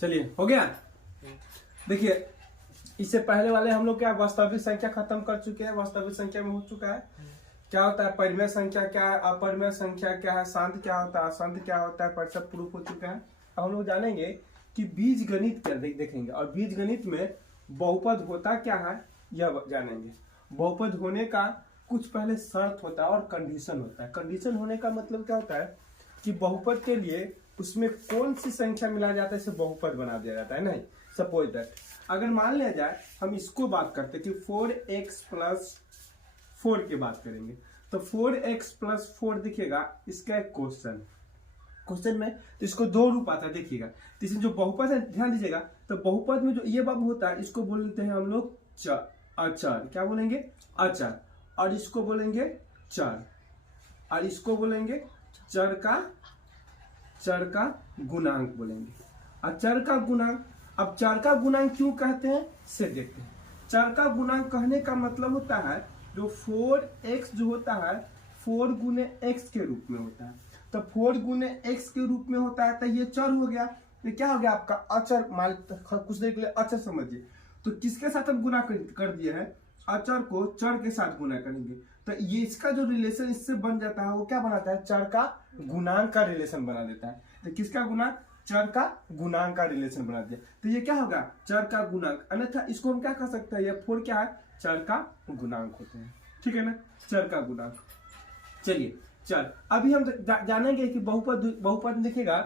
चलिए हो गया। देखिए इससे पहले वाले हम लोग क्या वास्तविक संख्या खत्म कर चुके हैं। वास्तविक संख्या में हो चुका है क्या होता है परिमेय संख्या क्या है, अपरिमेय संख्या क्या है, शांत क्या होता है, अशांत क्या होता है, पर सब प्रूफ हो चुका है। अब हम लोग जानेंगे कि बीज गणित क्या देखेंगे, और बीज गणित में बहुपद होता क्या है यह जानेंगे। बहुपद होने का कुछ पहले शर्त होता है और कंडीशन होता है। कंडीशन होने का मतलब क्या होता है कि बहुपद के लिए उसमें कौन सी संख्या मिला जाता है इसे बहुपद बना दिया जाता है। नहीं, सपोज दैट अगर मान लिया जाए हम इसको बात करते कि 4x + 4 की बात करेंगे, तो 4x + 4 दिखेगा इसका एक क्वेश्चन में, तो इसको दो रूप आता है देखिएगा। तो इसमें जो बहुपद है ध्यान दीजिएगा, तो बहुपद में जो ये बाबू होता है इसको बोलते हैं हम लोग अचर। क्या बोलेंगे? अचर। और इसको बोलेंगे चर, और इसको बोलेंगे चर का गुणांक बोलेंगे। अचर का गुणांक, अब चर का गुणांक क्यों कहते हैं से देखते हैं। चर का गुणांक कहने का मतलब होता है जो 4x जो होता है 4 गुने x के रूप में होता है, तो 4 गुने x के रूप में होता है, तो ये चर हो गया। ये क्या हो गया आपका अचर। मान कुछ देर के लिए अचर समझिए, तो किसके साथ हम गुना कर दिए हैं, अचर को चर के साथ गुना करेंगे, तो ये इसका जो रिलेशन इससे बन जाता है वो क्या बनाता है, चर का गुणांक का रिलेशन बना देता है। तो किसका गुणांक, चर का गुणांक का रिलेशन बना दिया, तो ये क्या होगा चर का गुणांक। अन्यथा इसको हम क्या कर सकते हैं, ये 4 क्या है चर का गुणांक होते हैं, ठीक है ना, चर का गुणांक। चलिए चर, अभी हम जानेंगे कि बहुपद देखिएगा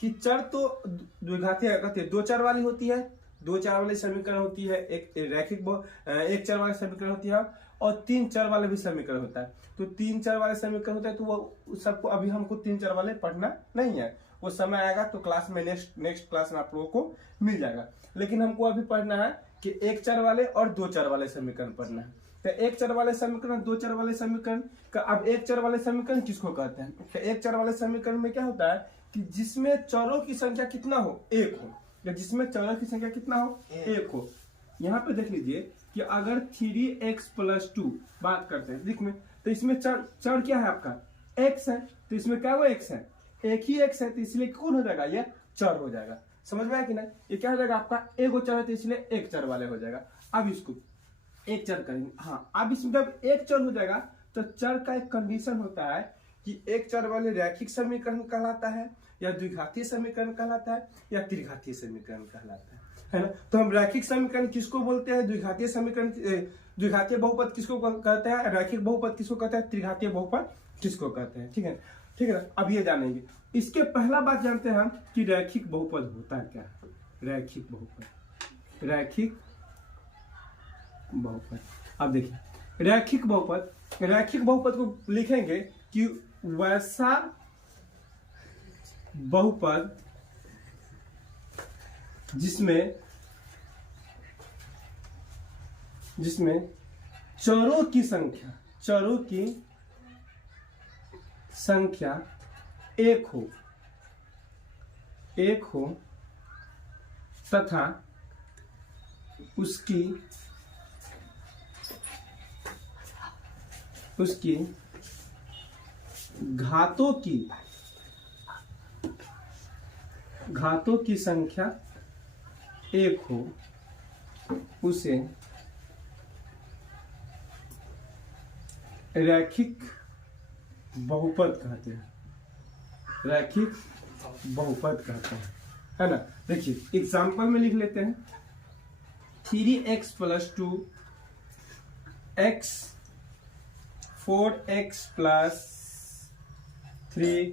कि चर तो द्विघातीय कहते हैं, दो चर वाली होती है, दो चर वाली समीकरण होती है, एक रैखिक एक चर वाली समीकरण होती है, और 3 चर वाले भी समीकरण होता है। तो 3 चर वाले समीकरण होता है, तो वो सबको अभी हमको 3 चर वाले पढ़ना नहीं है, वो समय आएगा तो क्लास में नेक्स्ट क्लास में आप लोगों को मिल जाएगा। लेकिन हमको अभी पढ़ना है कि 1 चर वाले और 2 चर वाले समीकरण पढ़ना है। तो 1 चर वाले समीकरण, 2 चर वाले समीकरण का, अब 1 चर वाले समीकरण किसको कहते हैं, तो 1 चर वाले समीकरण में क्या होता है कि जिसमें चरों की संख्या कितना हो, 1 हो, या जिसमें चरों की संख्या कितना हो, 1 हो। यहाँ पे देख लीजिए कि अगर 3x + 2 बात करते हैं देखिए, तो इसमें चर क्या है आपका x है, तो इसमें क्या वो x है, एक ही x है, तो इसलिए कौन हो जाएगा, ये चर हो जाएगा। समझ में आया कि नहीं, ये क्या हो जाएगा आपका एगो चर है, तो इसलिए 1 चर वाले हो जाएगा। अब इसको 1 चर करेंगे, हाँ अब इसमें जब 1 चर हो जाएगा तो चर का एक कंडीशन होता है कि 1 चर वाले रैखिक समीकरण कहलाता है, या द्विघातीय समीकरण कहलाता है, या त्रिघातीय समीकरण कहलाता है ना। तो हम रैखिक समीकरण किसको बोलते हैं, द्विघातीय समीकरण, द्विघातीय बहुपद किसको कहते हैं, रैखिक बहुपद किसको कहते हैं, त्रिघातीय बहुपद किसको कहते हैं, ठीक है ना। अब ये जानेंगे। इसके पहला बात जानते हैं हम कि रैखिक बहुपद होता है क्या, रैखिक बहुपद। अब देखिए रैखिक बहुपद को लिखेंगे कि वैसा बहुपद जिसमें चरों की संख्या एक हो तथा उसकी घातों की संख्या 1 हो, उसे रैखिक बहुपद कहते हैं, है ना। देखिए एग्जाम्पल में लिख लेते हैं, 3x + 2 x 4x + 3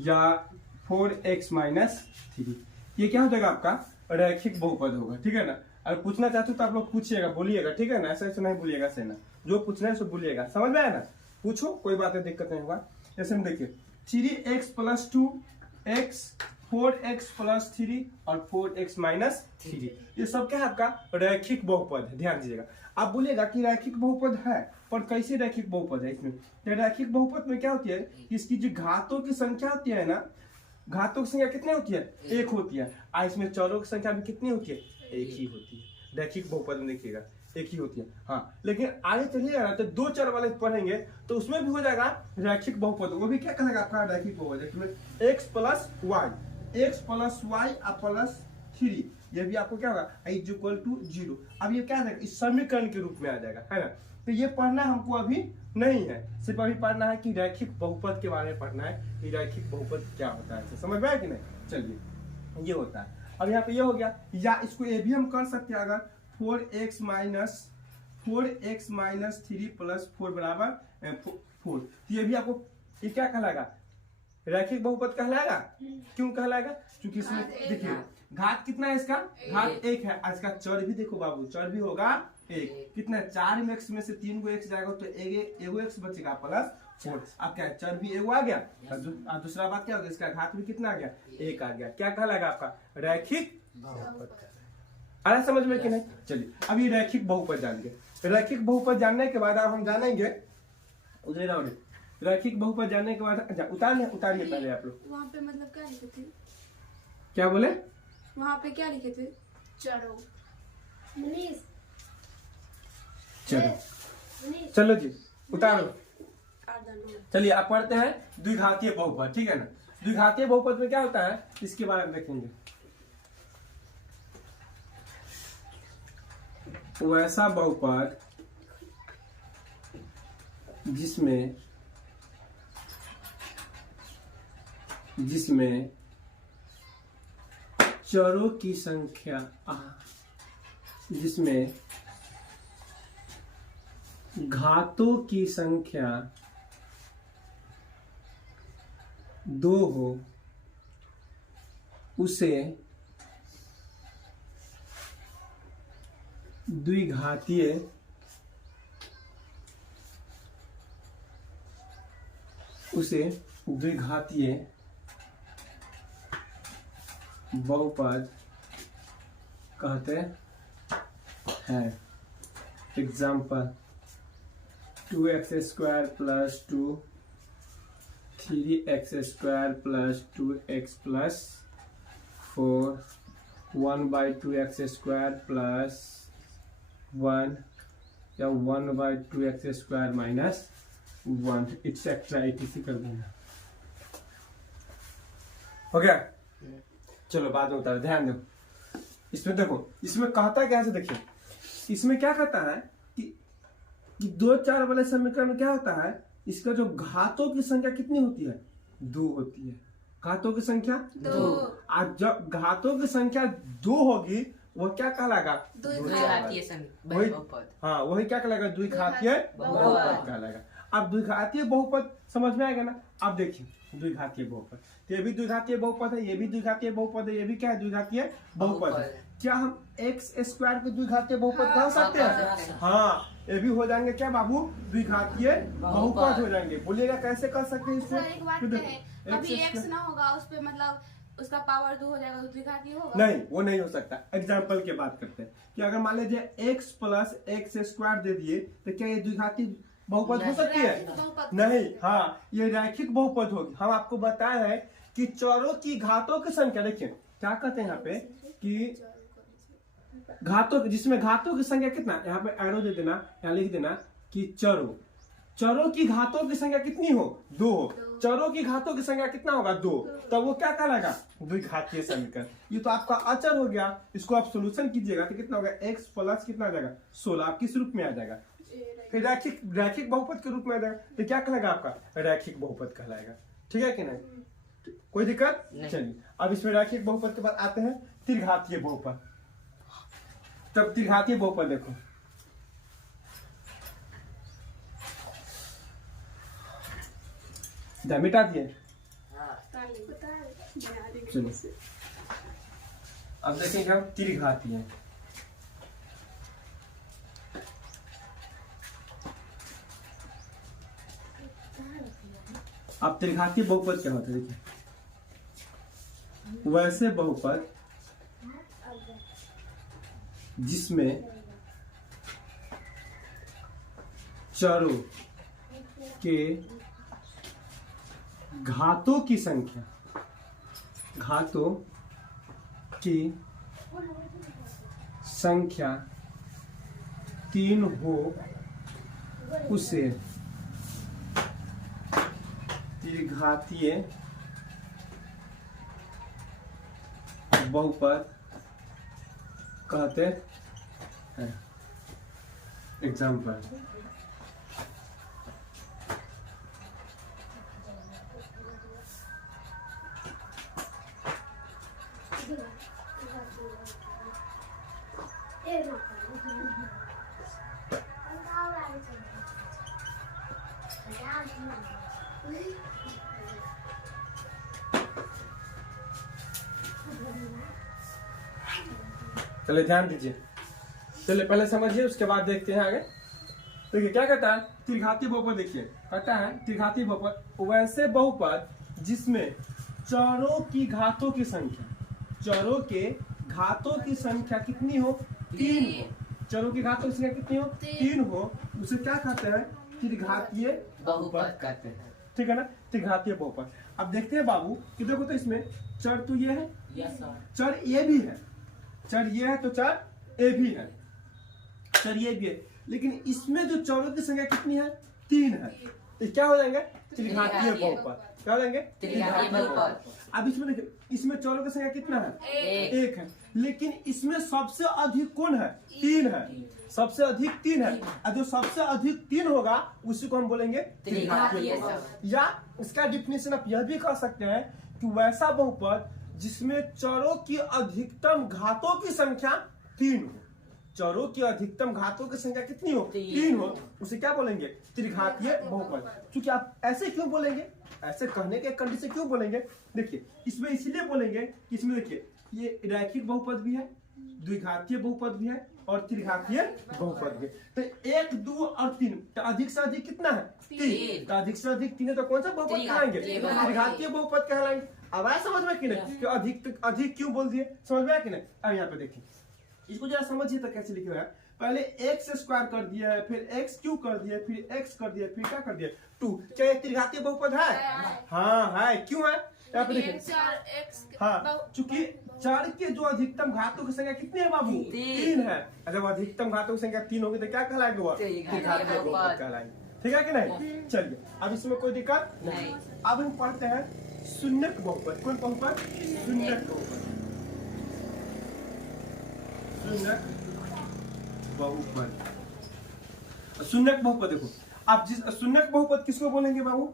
या 4x - 3, ये क्या हो जाएगा आपका रैखिक बहुपद होगा, ठीक है ना। अगर पूछना चाहते हो तो आप लोग पूछिएगा, बोलिएगा, ठीक है ना, ऐसा नहीं बोलिएगा, से ना जो पूछना है सो बोलिएगा, समझ में आया ना, पूछो कोई बात है, दिक्कत नहीं होगा। जैसे हम देखिए 3x + 2 x 4x + 3 और 4x - 3, ये सब क्या है आपका रैखिक बहुपद है। ध्यान दीजिएगा, आप बोलिएगा कि रैखिक बहुपद है, पर कैसे रैखिक बहुपद है। इसमें रैखिक बहुपद में क्या होती है, इसकी जो घातों की संख्या होती है ना, घातों की संख्या कितनी होती है, 1 होती है, और इसमें चरों की संख्या भी कितनी होती है, 1 ही होती है। रैखिक बहुपद में देखिएगा 1 ही होती है, हाँ। लेकिन आगे चलिएगा ना तो 2 चर वाले पढ़ेंगे तो उसमें भी हो जाएगा रैखिक बहुपद, वो भी क्या कहलाएगा आपका रैखिक बहुपद, x + y x plus Y plus 3, ये भी आपको क्या होगा इज इक्वल टू 0। अब ये क्या है इस समीकरण के रूप में आ जाएगा, है ना। तो ये पढ़ना हमको अभी नहीं है, सिर्फ अभी पढ़ना है कि रैखिक बहुपद के बारे में पढ़ना है कि रैखिक बहुपद क्या होता है, समझ में आया कि नहीं। चलिए ये होता है। अब यहाँ पे ये हो गया, या इसको ये भी हम कर सकते हैं अगर 4x माइनस 3 प्लस 4 बराबर 4, तो ये भी आपको ये क्या कहलाएगा रैखिक बहुपद कहलाएगा। क्यों कहलाएगा, क्योंकि इसमें देखिए घात कितना है इसका, घात 1 है। इसका चर भी देखो बाबू, चर भी होगा 1, कितना 4 x में से 3 को x जाएगा तो एगो x बचेगा प्लस 4। अब क्या चर भी एगो आ गया, और दूसरा बात क्या होगा इसका घात भी कितना आ गया 1 आ गया। क्या कहलाएगा आपका रैखिक बहुपद। आया समझ में कि नहीं। चलिए अब ये रैखिक बहुपद जानेंगे। रैखिक बहुपद जानने के बाद अब हम जानेंगे उधर रैखिक बहुपद जानने के बाद उतारिए पहले आप लोग। वहाँ पे मतलब क्या लिखे थे, क्या बोले, वहाँ पे क्या लिखे थे, चलो चलो जी उतारो। चलिए आप पढ़ते हैं द्विघातीय बहुपद, ठीक है ना। द्विघातीय बहुपद में क्या होता है इसके बारे में देखेंगे। वैसा बहुपद जिसमें चरों की संख्या जिसमें घातों की संख्या 2 हो उसे द्विघातीय बहुपद कहते हैं। Example 2x² plus 2 3x² plus 2x plus 4 1/2x² plus 1 या 1/2x² माइनस 1 एक्सेट्रा etc कर देना। हो गया, चलो बाद में उतार, ध्यान दो। इसमें देखो इसमें कहता क्या है, देखिए इसमें क्या कहता है कि 2 4 वाले समीकरण में क्या होता है, इसका जो घातों की संख्या कितनी होती है 2 होती है। घातों की संख्या 2। आज जब घातों की संख्या 2 होगी वो क्या कहलाएगा द्विघातीय बहुपद। हाँ वही क्या कहलाएगा द्विघातीय बहुपद कहलाएगा। अब द्विघातीय बहुपद समझ में आएगा ना। अब देखिए द्विघातीय बहुपद, तो ये भी द्विघातीय बहुपद है, ये भी द्विघातीय बहुपद है, ये भी क्या है द्विघातीय बहुपद है। क्या हम x² को द्विघातीय बहुपद कह सकते हैं। हाँ ये भी हो जाएंगे क्या बाबू द्विघातीय बहुपद हो जाएंगे। बोलिएगा कैसे कर सकते हैं इसको। एक बात है, अभी x ना होगा उस पे मतलब उसका पावर 2 हो जाएगा तो द्विघातीय होगा। नहीं वो नहीं हो सकता। एग्जाम्पल की बात करते हैं कि अगर मान लीजिए x प्लस x² दे दिए तो क्या ये द्विघातीय बहुपद हो सकती है नहीं। हाँ ये रैखिक बहुपद होगी। हम आपको बताया है कि चरों की घातों की संख्या, देखिए क्या कहते हैं यहाँ पे कि घातों जिसमें घातों की संख्या कितना, यहाँ पे एरो दे देना, यहाँ लिख देना कि चरों की घातों की संख्या कितनी हो 2 हो। चरों की घातों की संख्या कितना होगा 2, तब वो क्या कहलाएगा द्विघातीय समीकरण। ये तो आपका अचर हो गया, इसको आप सोल्यूशन कीजिएगा तो कितना होगा x प्लस कितना आ जाएगा 16 आपके रूप में आ जाएगा। फिर रैखिक बहुपद के रूप में आ जाएगा तो क्या कहलाएगा आपका रैखिक बहुपद कहलाएगा। ठीक है कि नहीं, कोई दिक्कत। चलिए अब इसमें रैखिक बहुपद के बाद आते हैं त्रिघातीय बहुपद। तब त्रिघातीय बहुपद देखो, मिटा दिए। चलो अब देखेंगे हम त्रिघातीय। अब त्रिघातीय बहुपद क्या होता है, देखिए वैसे बहुपद जिसमें चरों के घातों की संख्या 3 हो उसे त्रिघातीय बहुपद कहते हैं। एग्जाम्पल, चलिए ध्यान दीजिए, चलिए पहले समझिए उसके बाद देखते हैं आगे। देखिए क्या कहता है, त्रिघातीय बहुपद। देखिए कहता है त्रिघातीय बहुपद वैसे बहुपद जिसमें चरों की घातों की संख्या, चरों के घातों की संख्या कितनी हो, 3 हो। चरों की घातों की संख्या कितनी हो, 3 हो, उसे क्या कहते हैं, त्रिघातीय बहुपद कहते हैं। ठीक है ना, त्रिघातीय बहुपद। अब देखते हैं बाबू कि देखो तो इसमें चर तो ये है, चर ये भी है, चर ये है तो चर ए भी है, चर ये भी है, लेकिन इसमें जो चरों की संख्या कितनी है, 3 है। तो क्या हो जाएंगे, त्रिघातीय बहुपद। क्या हो जाएंगे, त्रिघातीय बहुपद। अब इसमें देखिए, इसमें चरों की संख्या कितना है, 1 है, लेकिन इसमें सबसे अधिक कौन है, 3 है, सबसे अधिक 3 है। और जो सबसे अधिक 3 होगा उसी को हम बोलेंगे त्रिघातीय बहुपद। या इसका डिफिनेशन आप यह भी कह सकते हैं कि वैसा बहुपद जिसमें चरों की अधिकतम घातों की संख्या 3 हो, चरों की अधिकतम घातों की संख्या कितनी हो, 3 हो, उसे क्या बोलेंगे, त्रिघातीय बहुपद। क्योंकि आप ऐसे क्यों बोलेंगे, ऐसे कहने के कंडीशन क्यों बोलेंगे, देखिए इसमें इसलिए बोलेंगे कि इसमें देखिए ये रैखिक बहुपद भी है, द्विघातीय बहुपद भी है और त्रिघातीय बहुपद भी। तो 1, 2 और 3, तो अधिक से अधिक कितना है, 3, तो अधिक से अधिक 3 है, तो कौन सा बहुपद कहलाएंगे, त्रिघातीय बहुपद कहलाएंगे। अब आया समझ में कि नहीं, कि अधिक क्यों बोल दिए, समझ में आया कि नहीं। अब यहाँ पे देखिए, इसको जरा समझिए तो कैसे लिखे हुआ है, पहले x स्क्वायर कर दिया है, फिर x क्यूब कर दिया, फिर x कर दिया, फिर क्या कर दिया, 2। क्या ये त्रिघातीय बहुपद है, हाँ है, क्यों है, यहाँ पे देखिए, हाँ चूंकि चर के जो अधिकतम घातों की संख्या कितनी है बाबू, 3 है। जब अधिकतम घातों की संख्या 3 होगी तो क्या कहलाएगा, वो त्रिघातीय बहुपद कहलाएंगे। ठीक है कि नहीं, चलिए अब इसमें कोई दिक्कत नहीं। अब हम पढ़ते हैं शून्यक बहुपद। कौन बहुपद, शून्यक बहुपद, शून्यक बहुपद। शून्यक बहुपद देखो, आप जिस शून्यक बहुपद किसको बोलेंगे बाबू,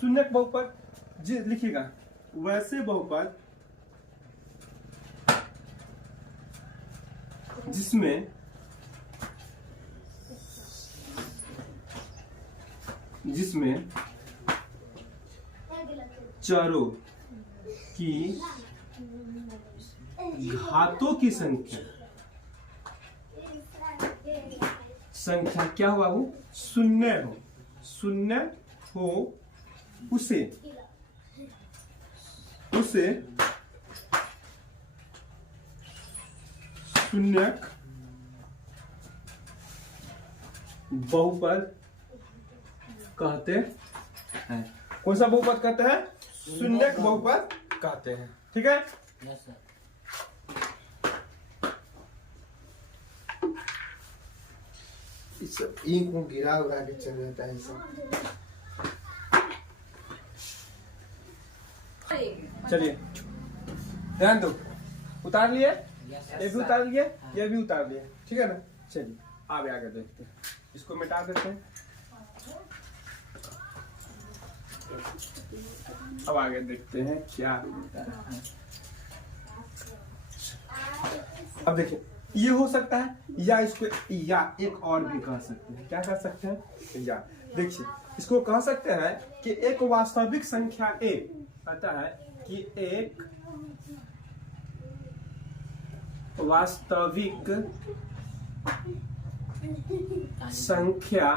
शून्यक बहुपद लिखिएगा, वैसे बहुपद जिसमें चरों की घातों की संख्या क्या हो बाबू, शून्य हो, उसे शून्यक बहुपद कहते हैं। कौन सा बहुपद कहते हैं, शून्यक बहुपद कहते हैं। ठीक है, यस सर। इस इंक को गिरा उड़ा के चल जाता है सब। चलिए ध्यान दो, उतार लिए, ये भी उतार लिए, ये भी उतार लिए, ठीक है ना। चलिए आगे देखते हैं, इसको मिटा देते हैं। अब आगे देखते हैं क्या होता है। अब देखिए ये हो सकता है, या इसको या एक और भी कह सकते हैं। क्या कह सकते हैं, या देखिए इसको कह सकते हैं कि एक वास्तविक संख्या a कहता है कि एक वास्तविक संख्या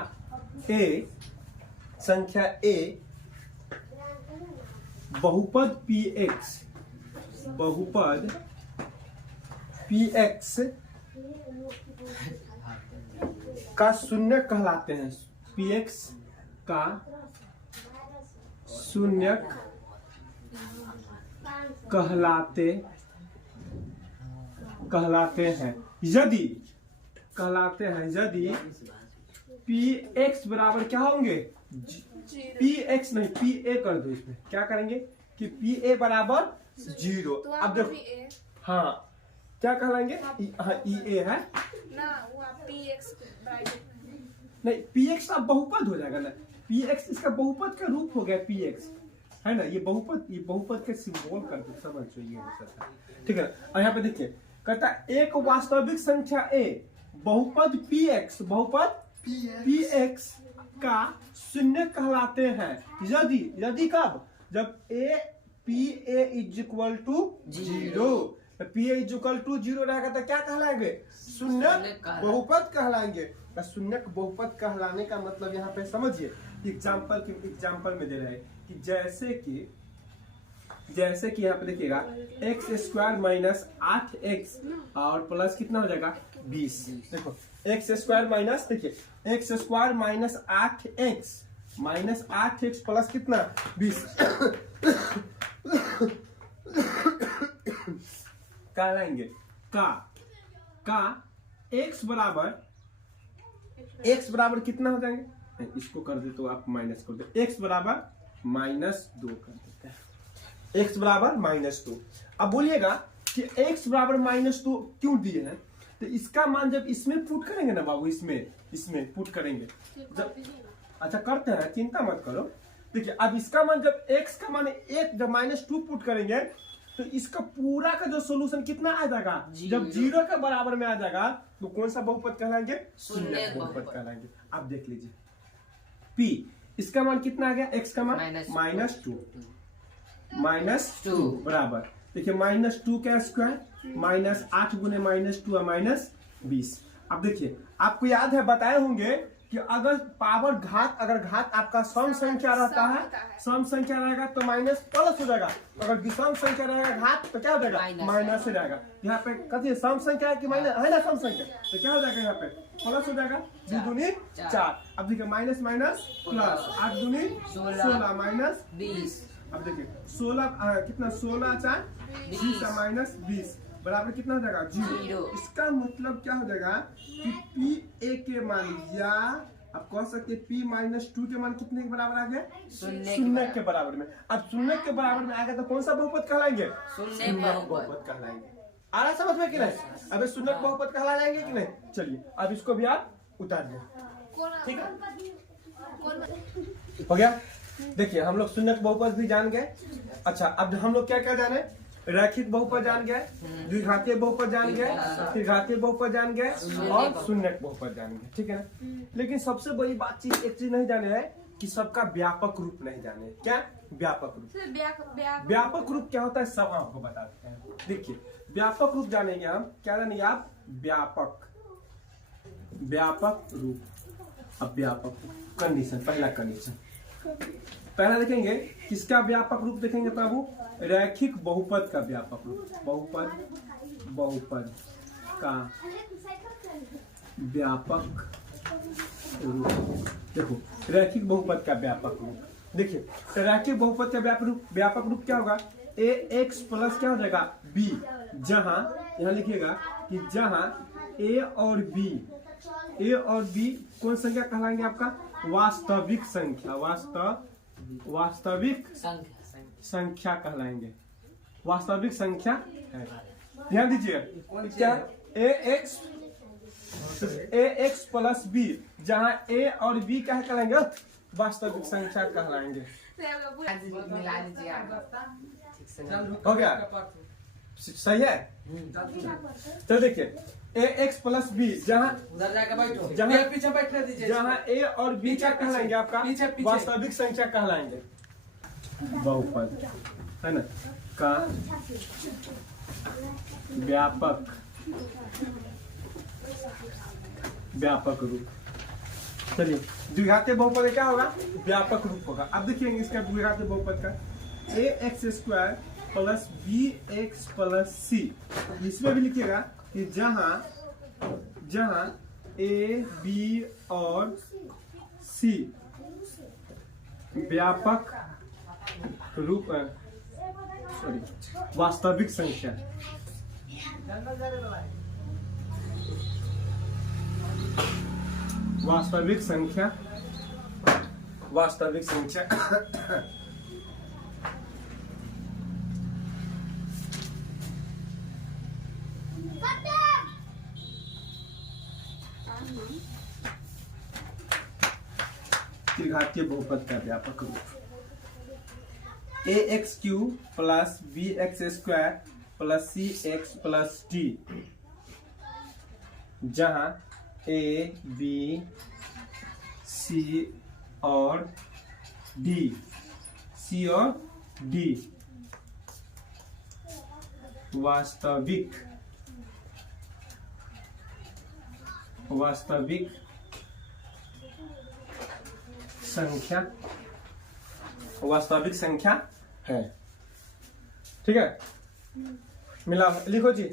a बहुपद px का शून्य कहलाते हैं। px का शून्य कहलाते हैं यदि px बराबर क्या होंगे, px नहीं pa कर दो, इसमें क्या करेंगे कि pa बराबर 0। अब देखो हाँ क्या कहलाएंगे हाँ ई ए है ना वो आप px नहीं px अब बहुपद हो जाएगा ना px इसका बहुपद का रूप हो गया px है ना ये बहुपद के सिंबल करके समझ ये हो सकता है ठीक है और यहाँ पे देखिए कहता है एक वास्तविक संख्या a बहुपद px बहुपद px का शून्य कहलाते हैं यदि कब जब pa is equal to 0 pa is equal to 0 रहेगा तो क्या कहलाएंगे शून्य बहुपद कहलाएंगे। शून्य बहुपद कहलाने का मतलब यहाँ पे समझिए एग्जाम्पल में दे रहे हैं कि जैसे कि यहाँ पे देखिएगा एक्स स्क्वायर माइनस 8x और प्लस कितना हो जाएगा 20। देखो एक्स स्क्वायर माइनस देखिए x square minus 8x plus कितना 20 क्या लाएंगे का x बराबर कितना हो जाएंगे इसको कर दे तो आप माइनस कर दे x बराबर -2 कर देते हैं x बराबर -2। अब बोलिएगा कि x बराबर -2 क्यों दिए हैं तो इसका मान जब इसमें पुट करेंगे ना बाबू इसमें पुट करेंगे जब अच्छा करते हैं चिंता मत करो। देखिए अब इसका मान जब x का मान 1 जब -2 पुट करेंगे तो इसका पूरा का जो सोल्यूशन कितना आ जाएगा जब 0 के बराबर में आ जाएगा तो कौन सा बहुपद कहलाएंगे शून्य बहुपद कहलाएंगे। आप देख लीजिए p इसका मान कितना आ गया x का मान -2 बराबर देखिए -2 का स्क्वायर -8 गुने -2 -20। अब देखिए आपको याद है बताए होंगे कि अगर घात आपका सम संख्या रहता है सम संख्या रहेगा तो माइनस प्लस हो जाएगा अगर विषम संख्या रहेगा घात तो क्या हो जाएगा माइनस हो जाएगा। यहाँ पे कथी सम संख्या है कि माइनस है ना सम संख्या तो क्या हो जाएगा यहाँ पे प्लस हो जाएगा 2 दूनी 4। अब देखिए माइनस प्लस 8 दूनी 16 -20। अब देखिए 16 कितना 16 4 -20 बराबर कितना हो जाएगा 0। इसका मतलब क्या हो जाएगा कि p a के मान या आप कह सकते p -2 के मान कितने के बराबर आ गए शून्य के बराबर में। अब शून्य के बराबर में आ गया तो कौन सा बहुपद कहलाएंगे शून्य बहुपद कहलाएंगे। आ रहा समझ में कि नहीं अब शून्य बहुपद कहला जाएंगे कि नहीं। चलिए अब इसको भी आप उतार दें ठीक है हो गया। देखिए हम लोग शून्य बहुपद भी जान गए। अच्छा अब हम लोग क्या क्या जाने रैखिक बहुपद जान गए द्विघातीय बहुपद जान गए त्रिघातीय बहुपद जान गए और शून्यक बहुपद जान गए ठीक है ना। लेकिन सबसे बड़ी बात एक चीज नहीं जाने है कि सबका व्यापक रूप नहीं जाने। क्या व्यापक रूप व्यापक रूप क्या होता है सब आपको बता देते हैं। देखिए व्यापक रूप जानेंगे हम क्या जानेंगे आप व्यापक रूप। अब व्यापक कंडीशन पहला देखेंगे किसका व्यापक रूप देखेंगे बाबू रैखिक बहुपद का व्यापक रूप बहुपद का व्यापक रूप। देखो रैखिक बहुपद का व्यापक रूप देखिए तो रैखिक बहुपद का व्यापक रूप क्या होगा ax प्लस क्या हो जाएगा b जहां यहाँ लिखिएगा कि जहां a और b कौन संख्या कहलाएंगे आपका वास्तविक संख्या कहलाएंगे वास्तविक संख्या है। ध्यान दीजिए क्या ax प्लस b जहां a और b क्या कहलाएंगे वास्तविक संख्या कहलाएंगे। हो गया सही है। तो देखिए ax प्लस b जहां पीछे बैठने दीजिए जहां a और b क्या कहलाएंगे आपका वास्तविक संख्या कहलाएंगे बहुपद है ना का व्यापक रूप। चलिए द्विघातीय बहुपद क्या होगा व्यापक रूप होगा। अब देखिए इसका द्विघातीय बहुपद का ax square plus bx plus c इसमें भी लिखिएगा कि जहां a b और c व्यापक रूप वास्तविक संख्या त्रिघातीय बहुपद का व्यापक रूप ax³ plus bx² plus cx plus d, जहां a b c और d वास्तविक संख्या है। ठीक है, मिला लिखो जी।